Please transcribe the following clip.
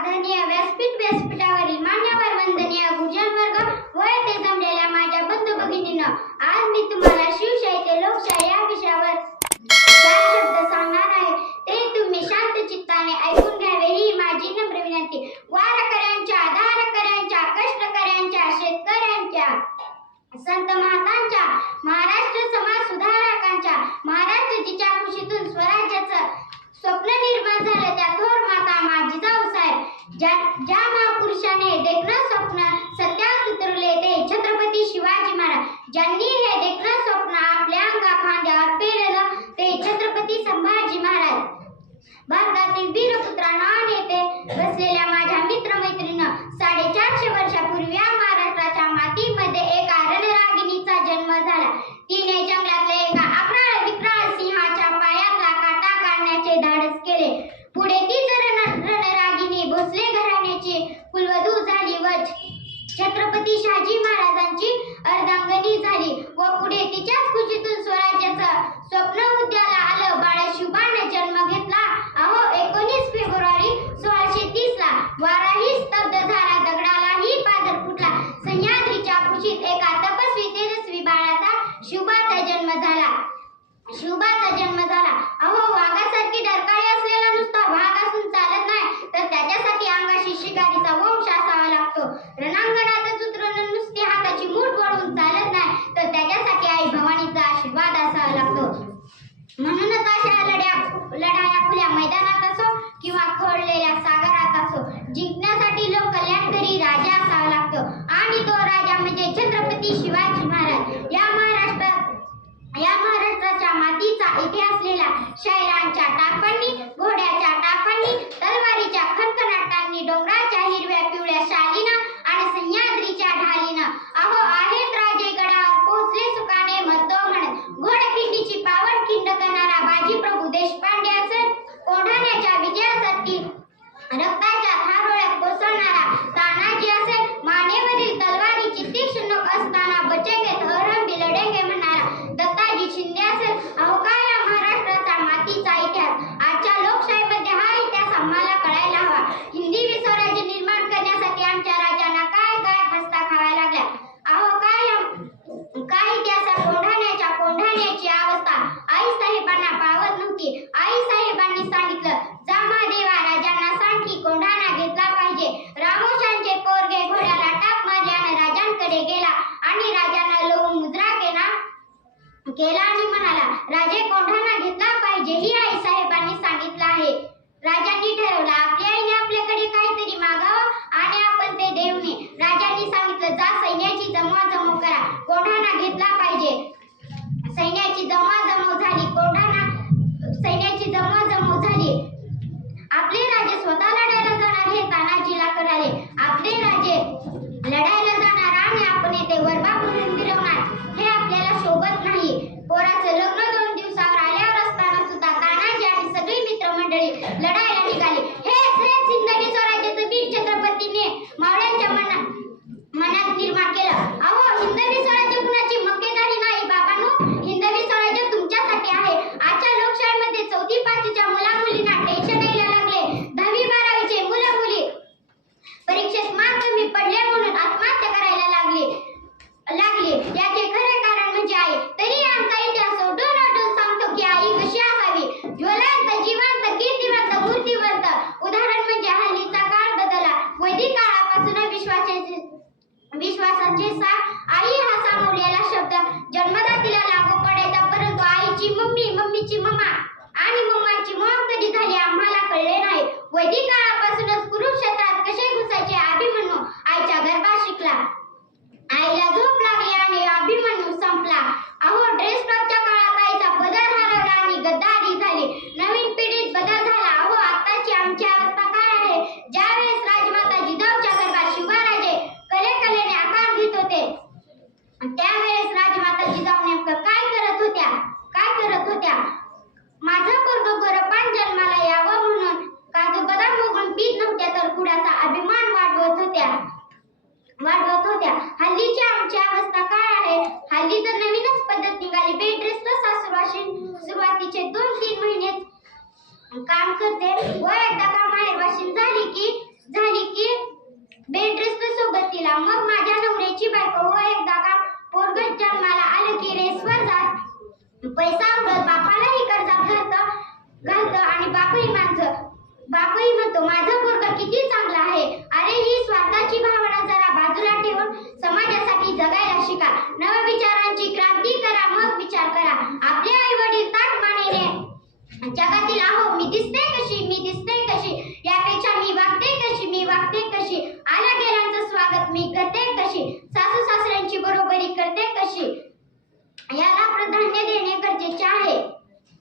आदरणीय व्यासपीठ व्यासपीठावरील मान्यवर वंदनीय गुजन वर्ग व येथे जमलेल्या माझ्या बंधू भगिनीनं आज मी तुम्हाला शिवशाही ते लोकशाही या विषयावर चार शब्द सांगणार आहे. ते तुम्ही शांत चित्ताने ऐकून घ्यावे ही माझी नम्र विनंती. वारकऱ्यांच्या दारकऱ्यांच्या कष्टकऱ्यांच्या शेतकऱ्यांच्या संत महातांच्या महाराज भारतातील वीर जन्म झाला. अहो वाघासारखी डरकाळी असलेला नुसता वाघ असून चालत नाही. तर त्याच्यासाठी अंगाशी शिकारीचा वंश असावा लागतो. रणांगणातच उतरून नुसती हाताची मूठ चालत नाही. तर त्याच्यासाठी आई भवानीचा आशीर्वाद असावा लागतो. म्हणूनच अशा लढ्या लढाया खुल्या मैदानात असो किंवा खोडलेल्या सागरात असो जिंकण्यासाठी लोक कल्याणकारी राजा असावा लागतो. आणि तो राजा म्हणजे छत्रपती शिवाजी Shut up. हिंदी निर्माण करण्यासाठी आमच्या राजांना काय काय हस्ता अहो काय काय कोंढाण्याच्या कोंढाण्याची अवस्था? आई साहेबांना पावत नव्हती. आई साहेबांनी सांगितलं राजांना सांग की कोंढाणा घेतला पाहिजे. रामोशांचे पोरगे घोड्याला टाप मारल्यानं राजांकडे गेला. आणि राजांना लोक मुद्रा केला केला आणि म्हणाला राजे कोंढाणा वाढवत होत्या. हल्लीची आमची अवस्था काय आहे? हल्ली तर नवीनच पद्धत निघाली. बेड्रेस्ट सासूबाशी सुरुवातीचे दोन तीन महिने काम करते. व एकदा का माहेरवाशीन झाली की झाली की बेड्रेस्ट सोबत तिला. मग माझ्या नवऱ्याची बायको व एकदा का पोरग जन्माला आलं की रेसवर जात पैसा उडत. बापालाही कर्जात घालतं घालतं आणि बापही माणसं बापही म्हणतो माझा पोरग किती चांगलं आहे. अरे ही स्वार्थाची भावना जरा बाजूला ठेवून समाजासाठी जगायला शिका. नव विचारांची क्रांती करा मग विचार करा. आपले आई वडील ताट मानेने जगातील आहो मी दिसते कशी?